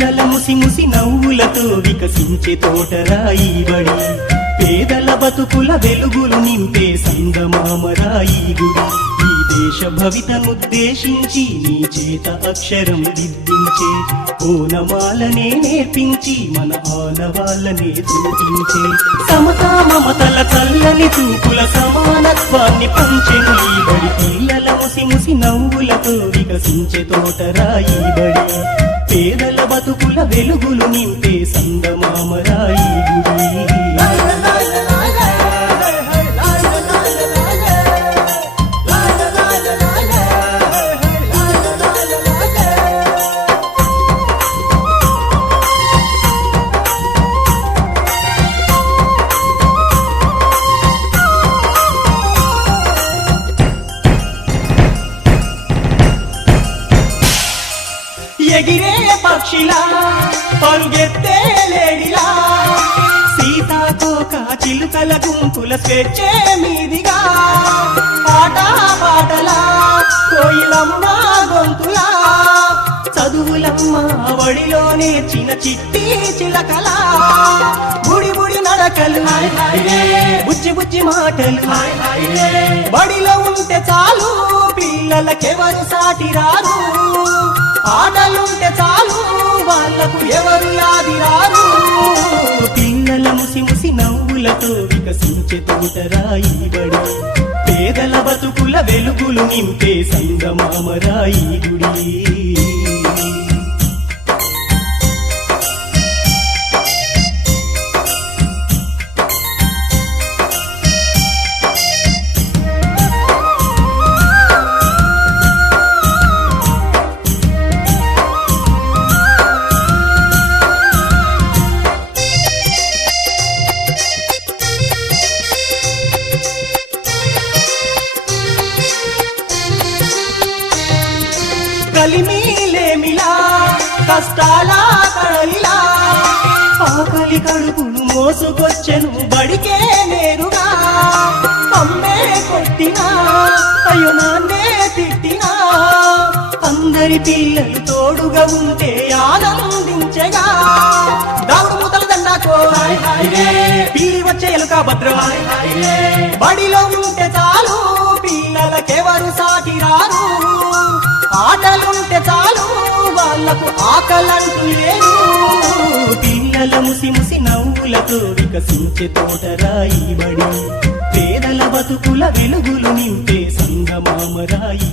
పిల్లల ముసి ముసి నవ్వులతో వికసించే తోటరాయి బడి, పేదల బతుకుల వెలుగులు నింపే సంగమామరాయి గుడి. ఈ దేశ భవితనుద్దేశించి నీ చేత అక్షరం దిద్దించే ఓనమాలనే నేర్పించి మన ఆనవాళ్ళనే చూపించే సమతా మమతల చల్లని చూపుల సమానత్వాన్ని పంచెను ఈ బడి. పిల్లల ముసి ముసి నవ్వులతో వికసించే తోటరాయి బడి, పేదల బతుకుల వెలుగులు నింపే సంగమామరాయి గుడి. ఎగిరే పక్షిలా పరుగెత్తే లేడిలా, సీతాకోక చిలుకల గుంపుల స్వేచ్ఛే మీదిగా, పాట పాటలా కోయిలమ్మ గొంతులా, చదువులమ్మ వడిలో నేర్చిన చిట్టి చిలకలా, బుడి బుడి నడకలు బుజ్జి బుజ్జి మాటలు, బడిలో ఉంటే చాలు పిల్లలకెవరు సాటి రారు, ఆటలుంటే చాలు వాళ్ళకు ఎవరు యాది రారు. పిల్లల ముసి ముసి నవ్వులతో వికసించే తోటరాయి బడి, పేదల బతుకుల వెలుగులు నింపే సంగమామరాయి గుడి. కలిమిలేమిలా కష్టాల కడలిలా, ఆకలి కడుపును మోసుకొచ్చెను బడికే నేరుగా, అమ్మే కొట్టినా అయ్యో నాన్నే తిట్టినా, అందరి పిల్లలు తోడుగా ఉంటే ఆనందించగా, దావుడు మూతల దండాకో పీడి వచ్చే ఎలుక భద్రం, బడిలో ఉంటే చాలు పిల్లలకెవరు సాటి రారు, ఆటలుంటే చాలు వాళ్ళకు ఆకలంటూ లేదు. పిల్లల ముసి ముసి నవ్వులతో వికసించే తోటరాయి బడి, పేదల బతుకుల వెలుగులు నింపే సంగమామరాయి.